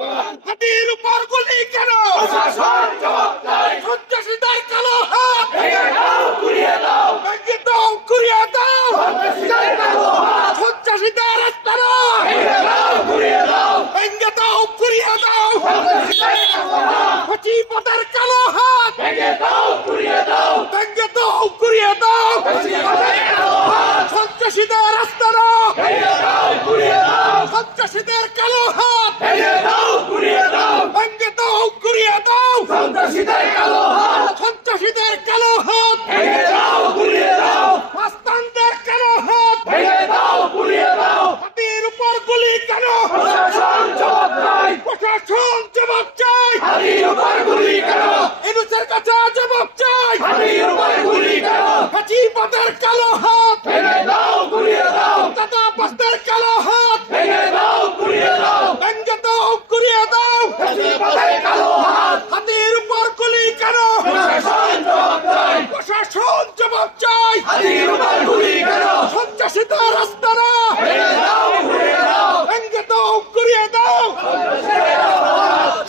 হাতির উপর গুলি কেন? প্রশাসন জবাব চাই। সন্ত্রাসীদের কালো হাত ভেঙে দাও, গুড়িয়ে দাও। ভেঙে দাও, ঘুরিয়ে দাও। সন্ত্রাসীদের কালো হাত সন্ত্রাসীদের আস্তানা ভেঙে দাও, গুড়িয়ে দাও। ভেঙে দাও, ঘুরিয়ে দাও। সন্ত্রাসীদের কালো হাত ফ্যাসিবাদের কালো হাত ভেঙে দাও, গুড়িয়ে দাও। ভেঙে দাও, ঘুরিয়ে দাও। ফ্যাসিবাদের কালো হাত সন্ত্রাসীদের আস্তানা ভেঙে দাও, গুড়িয়ে দাও। সন্ত্রাসীদের কালো হাত ভেঙে দাও, গুড়িয়ে দাও। ভেঙে দাও, ঘুরিয়ে দাও। সন্ত্রাসীদের কালো হাত সন্ত্রাসীদের কালো হাত ভেঙে দাও, গুড়িয়ে দাও। মাস্তানদের কালো হাত ভেঙে দাও, গুড়িয়ে দাও। হাতির উপর গুলি কেন? প্রশাসন জবাব চাই। প্রশাসন জবাব চাই। হাতির উপর গুলি কেন? ইনুসের কাছে জবাব চাই। হাতির উপর গুলি কেন? ফ্যাসিবাদের কালো হাত ভেঙে দাও, গুড়িয়ে দাও। দাদাবাসদের কালো হাত ভেঙে দাও, গুড়িয়ে দাও। ভেঙে দাও, ঘুরিয়ে দাও। ফ্যাসিবাদের কালো হাত হাতির উপর গুলি কেন? প্রশাসন জবাব চাই। প্রশাসন জবাব চাই। হাতির উপর গুলি কেন? সন্ত্রাসীদের আস্তানা ভেঙে দাও, গুড়িয়ে দাও। ভেঙে দাও, ঘুরিয়ে দাও।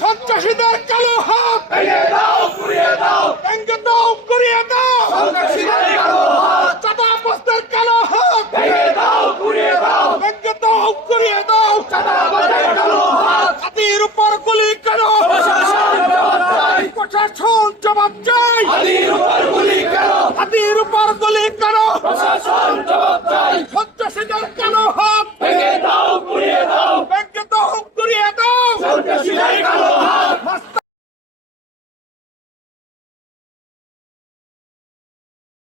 সন্ত্রাসীদের কালো হাত ভেঙে দাও, গুড়িয়ে দাও। ভেঙে দাও, ঘুরিয়ে দাও। সন্ত্রাসীদের কালো হাত দাদাবাসদের কালো হাত ভেঙে দাও, গুড়িয়ে দাও। ভেঙে দাও, ঘুরিয়ে দাও। চাঁদাবাজের কালো হাত হাতির উপর গুলি কেন? প্রশাসন জবাব চাই। প্রশাসন জবাব চাই। হাতির উপর গুলি কেন? হাতির উপর গুলি কেন? প্রশাসন জবাব চাই। সন্ত্রাসীদের কালো